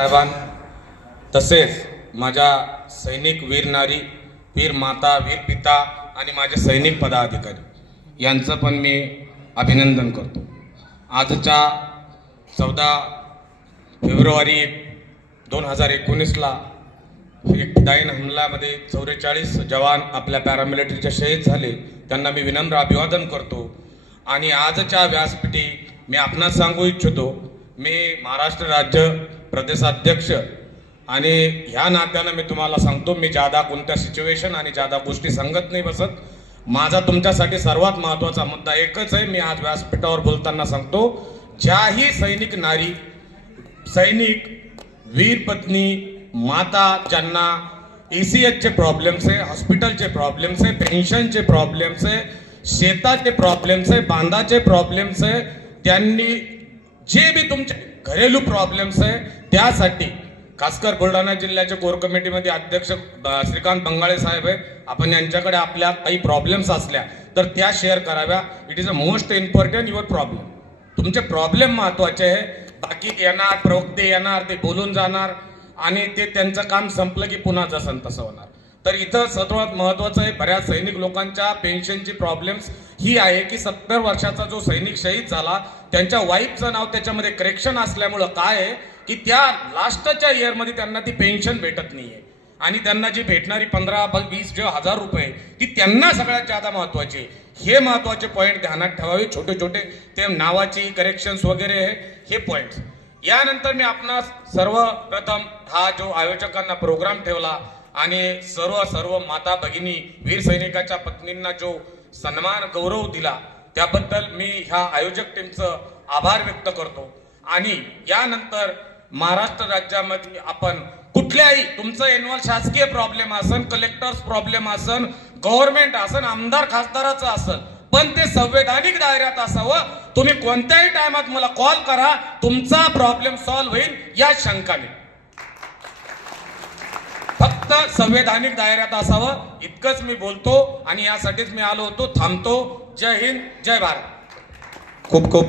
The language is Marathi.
साहेबान तसेच माझ्या सैनिक वीर नारी, वीर माता, वीर पिता आणि माझे सैनिक पदाधिकारी यांचं पण मी अभिनंदन करतो। आजच्या 14 फेब्रुवारी 2019ला एक फिदाईन हमल्यामध्ये 44 जवान आपल्या पॅरामिलिटरीचे शहीद झाले, त्यांना मी विनम्र अभिवादन करतो। आणि आजच्या व्यासपीठी मी आपणास सांगू इच्छितो, मी महाराष्ट्र राज्य प्रदेशाध्यक्ष आणि ह्या नात्यानं मी तुम्हाला सांगतो, मी जादा कोणत्या सिच्युएशन आणि जादा गोष्टी सांगत नाही बसत। माझा तुमच्यासाठी सर्वात महत्त्वाचा मुद्दा एकच आहे, मी आज व्यासपीठावर बोलताना सांगतो, ज्याही सैनिक नारी, सैनिक, वीर पत्नी, माता ज्यांना ECHचे प्रॉब्लेम्स आहे, हॉस्पिटलचे प्रॉब्लेम्स आहे, पेन्शनचे प्रॉब्लेम्स आहे, शेताचे प्रॉब्लेम्स आहे, बांधाचे प्रॉब्लेम्स आहे, त्यांनी जे बी तुमचे घरेलू प्रॉब्लेम्स आहे त्यासाठी खासकर बुलढाणा जिल्ह्याच्या कोर कमिटीमध्ये अध्यक्ष श्रीकांत बंगाळे साहेब आहे, आपण यांच्याकडे आपल्या काही प्रॉब्लेम्स असल्या तर त्या शेअर कराव्या। It is a most important your problem, तुमचे प्रॉब्लेम महत्त्वाचे आहे। बाकी येणार प्रवक्ते येणार, ते बोलून जाणार आणि ते त्यांचं काम संपलं की पुन्हा जसं तसं होणार। तर इथं सर्वात महत्त्वाचं आहे, बऱ्याच सैनिक लोकांच्या पेन्शनची प्रॉब्लेम्स ही आहे की 70 वर्षाचा जो सैनिक शहीद झाला त्यांच्या वाईफचं नाव त्याच्यामध्ये करेक्शन असल्यामुळं काय आहे की त्या लास्टच्या इयरमध्ये त्यांना ती पेन्शन भेटत नाहीये आणि त्यांना जी भेटणारी 15-20 जो हजार रुपये ती त्यांना सगळ्यात जादा महत्त्वाची। हे महत्त्वाचे पॉईंट ध्यानात ठेवावे, छोटे छोटे ते नावाची करेक्शन्स वगैरे हे पॉईंट्स। यानंतर मी आपणास सर्वप्रथम हा जो आयोजकांना प्रोग्राम ठेवला आणि सर्व माता भगिनी, वीर सैनिकाच्या पत्नींना जो सन्मान गौरव दिला त्याबद्दल मी ह्या आयोजक टीमचं आभार व्यक्त करतो। आणि यानंतर महाराष्ट्र राज्यामध्ये आपण कुठल्याही तुमचं एन्युअल शासकीय प्रॉब्लेम असन, कलेक्टर्स प्रॉब्लेम असन, गव्हर्नमेंट असन, आमदार खासदाराचं असन, पण ते संवैधानिक दायऱ्यात असावं। तुम्ही कोणत्याही टायमात मला कॉल करा, तुमचा प्रॉब्लेम सॉल्व्ह होईल या शंकाने। फक्त संवैधानिक दायऱ्यात असावं इतकंच मी बोलतो आणि यासाठीच मी आलो होतो। थांबतो। जय हिंद, जय भारत। खूप खूप